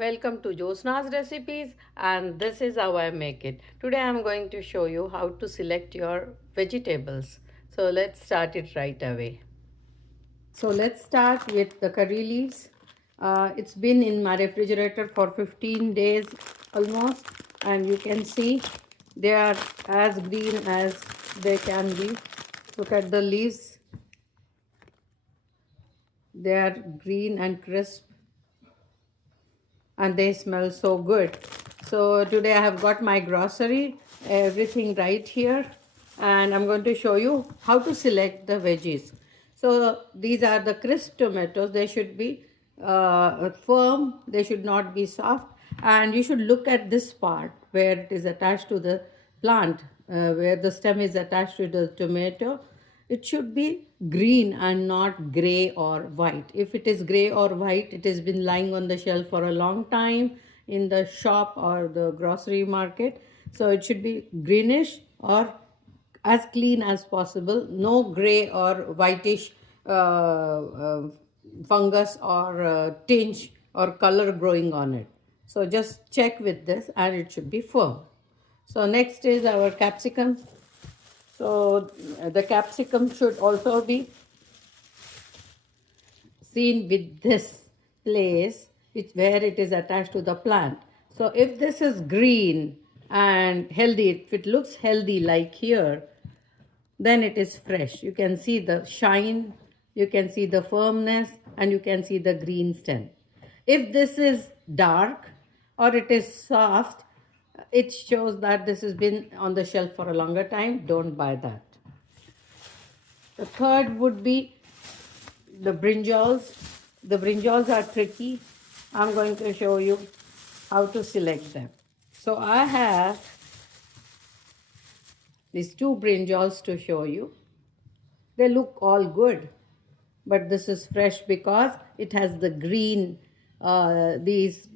Welcome to Josna's Recipes, and this is how I make it. Today I am going to show you how to select your vegetables. So let's start it right away. So let's start with the curry leaves. It's been in my refrigerator for 15 days almost, and you can see they are as green as they can be. Look at the leaves, they are green and crisp, and they smell so good. So today I have got my grocery, everything right here, and I'm going to show you how to select the veggies. So these are the crisp tomatoes. They should be firm, they should not be soft, and you should look at this part where it is attached to the plant, where the stem is attached to the tomato. It should be green and not gray or white. If it is gray or white, it has been lying on the shelf for a long time in the shop or the grocery market. So it should be greenish or as clean as possible. No gray or whitish fungus or tinge or color growing on it. So just check with this and it should be firm. So next is our capsicum. So the capsicum should also be seen with this place where it is attached to the plant. So if this is green and healthy, if it looks healthy like here, then it is fresh. You can see the shine, you can see the firmness, and you can see the green stem. If this is dark or it is soft, it shows that this has been on the shelf for a longer time. Don't buy that. The third would be the brinjals. The brinjals are tricky. I'm going to show you how to select them. So I have these two brinjals to show you. They look all good, but this is fresh because it has the green, these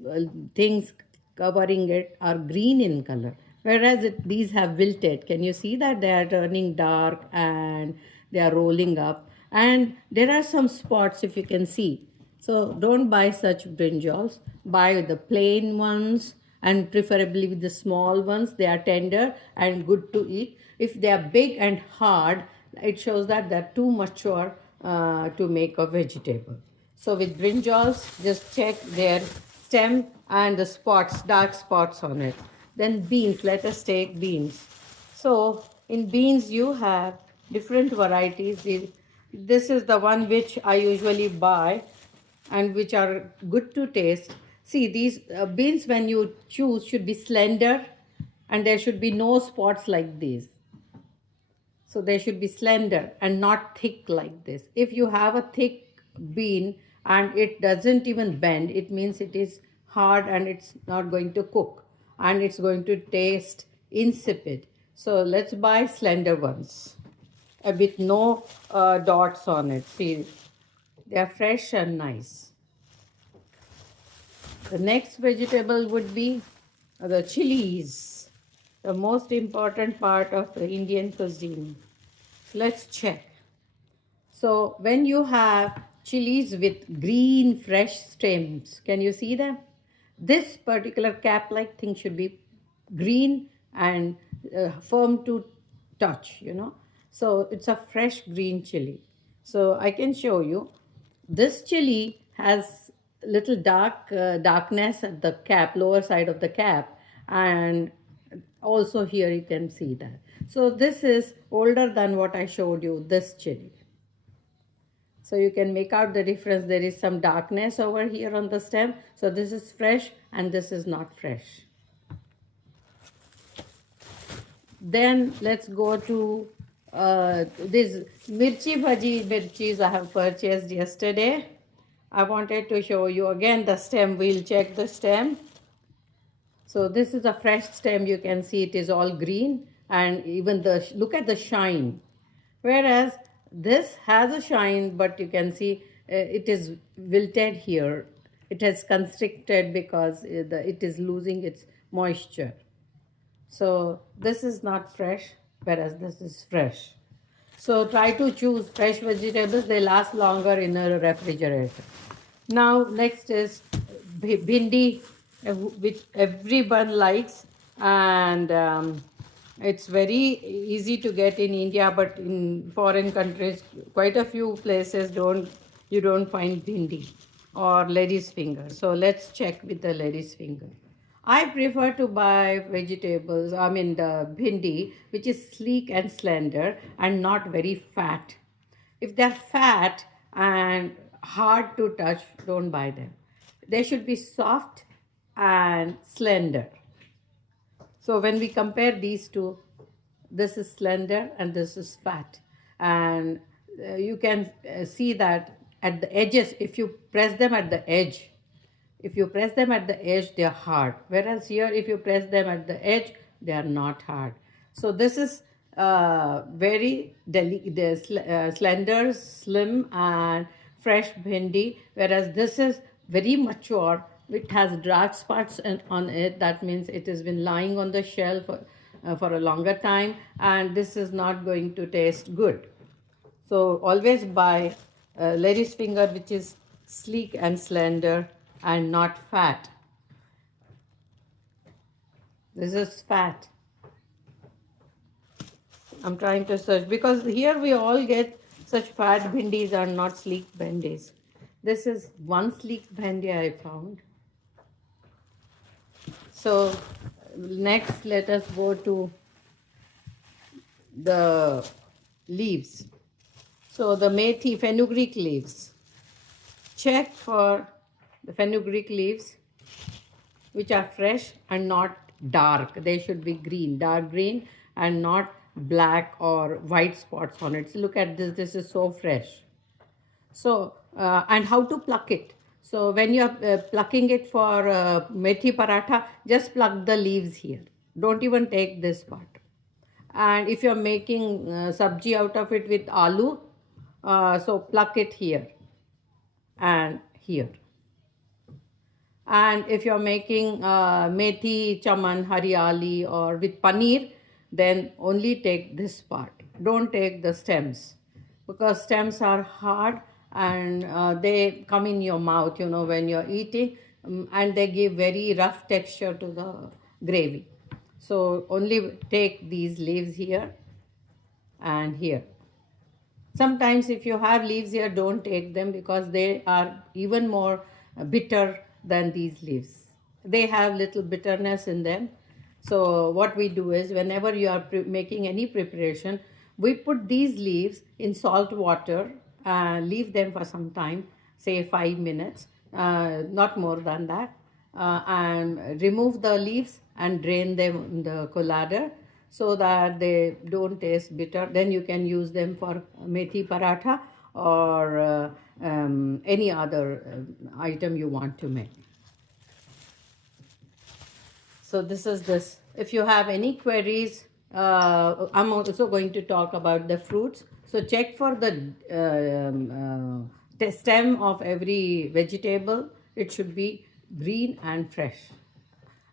things covering it are green in color, whereas these have wilted. Can you see that they are turning dark and they are rolling up, and there are some spots if you can see. So don't buy such brinjals, buy the plain ones, and preferably with the small ones. They are tender and good to eat. If they are big and hard, it shows that they're too mature to make a vegetable. So with brinjals, just check their stem and the spots, dark spots on it. Then beans, let us take beans. So in beans you have different varieties. This is the one which I usually buy and which are good to taste. See, these beans when you choose should be slender and there should be no spots like these. So they should be slender and not thick like this. If you have a thick bean and it doesn't even bend, it means it is hard and it's not going to cook and it's going to taste insipid. So let's buy slender ones with no dots on it. See, they are fresh and nice. The next vegetable would be the chilies, the most important part of the Indian cuisine. Let's check. So when you have chilies with green fresh stems, can you see them? This particular cap-like thing should be green and firm to touch, you know. So it's a fresh green chili. So I can show you. This chili has little darkness at the cap, lower side of the cap, and also here you can see that. So this is older than what I showed you, this chili. So you can make out the difference. There is some darkness over here on the stem. So this is fresh and this is not fresh. Then let's go to this mirchi bhaji mirchis I have purchased yesterday. I wanted to show you again the stem. We'll check the stem. So this is a fresh stem. You can see it is all green and even look at the shine. Whereas this has a shine, but you can see it is wilted here. It has constricted because it is losing its moisture. So this is not fresh, whereas this is fresh. So try to choose fresh vegetables. They last longer in a refrigerator. Now next is bhindi. which everyone likes, and it's very easy to get in India, but in foreign countries, quite a few places don't find bhindi or lady's finger. So let's check with the lady's finger. I prefer to buy vegetables, I mean the bhindi, which is sleek and slender and not very fat. If they're fat and hard to touch, don't buy them. They should be soft and slender. So when we compare these two, this is slender and this is fat. And you can see that at the edges, if you press them at the edge, if you press them at the edge, they are hard. Whereas here, if you press them at the edge, they are not hard. So this is very slender, slim, and fresh bhindi. Whereas this is very mature. It has dark spots on it. That means it has been lying on the shelf for a longer time, and this is not going to taste good. So always buy lady's finger, which is sleek and slender and not fat. This is fat. I'm trying to search because here we all get such fat bhindis and not sleek bhindis. This is one sleek bhindi I found. So next, let us go to the leaves. So the methi, fenugreek leaves. Check for the fenugreek leaves which are fresh and not dark. They should be green, dark green, and not black or white spots on it. So look at this. This is so fresh. So, and how to pluck it. So when you're plucking it for methi paratha, just pluck the leaves here. Don't even take this part. And if you're making sabji out of it with aloo, so pluck it here and here. And if you're making methi, chaman, hariyali or with paneer, then only take this part. Don't take the stems because stems are hard and they come in your mouth, when you're eating, and they give very rough texture to the gravy. So only take these leaves here and here. Sometimes if you have leaves here, don't take them because they are even more bitter than these leaves. They have little bitterness in them. So what we do is whenever you are making any preparation, we put these leaves in salt water and leave them for some time, say 5 minutes, not more than that, and remove the leaves and drain them in the colander so that they don't taste bitter. Then you can use them for methi paratha or any other item you want to make. So this is this. If you have any queries, I'm also going to talk about the fruits. So check for the stem of every vegetable. It should be green and fresh.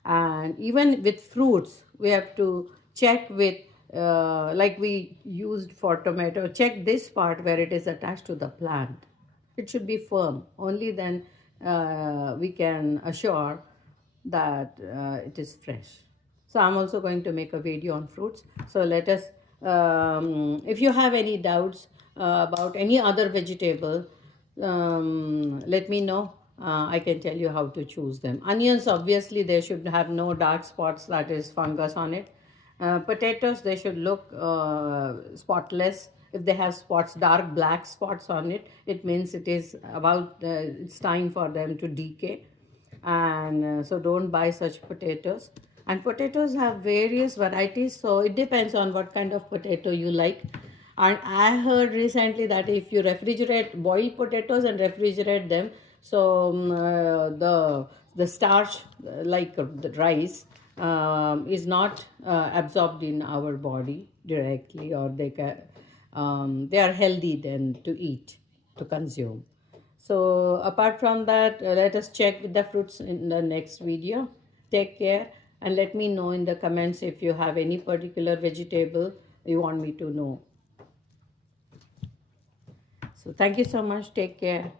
And even with fruits, we have to check with, like we used for tomato, check this part where it is attached to the plant. It should be firm. Only then we can assure that it is fresh. So I'm also going to make a video on fruits. So let us, if you have any doubts about any other vegetable, let me know. I can tell you how to choose them. Onions, obviously, they should have no dark spots, that is fungus on it. Potatoes, they should look spotless. If they have spots, dark black spots on it, it means it is about, it's time for them to decay. And so don't buy such potatoes. And potatoes have various varieties, so it depends on what kind of potato you like. And I heard recently that if you boil potatoes and refrigerate them, so the starch, like the rice, is not absorbed in our body directly, or they are healthy then to eat, to consume. So apart from that, let us check with the fruits in the next video. Take care and let me know in the comments if you have any particular vegetable you want me to know. So thank you so much. Take care.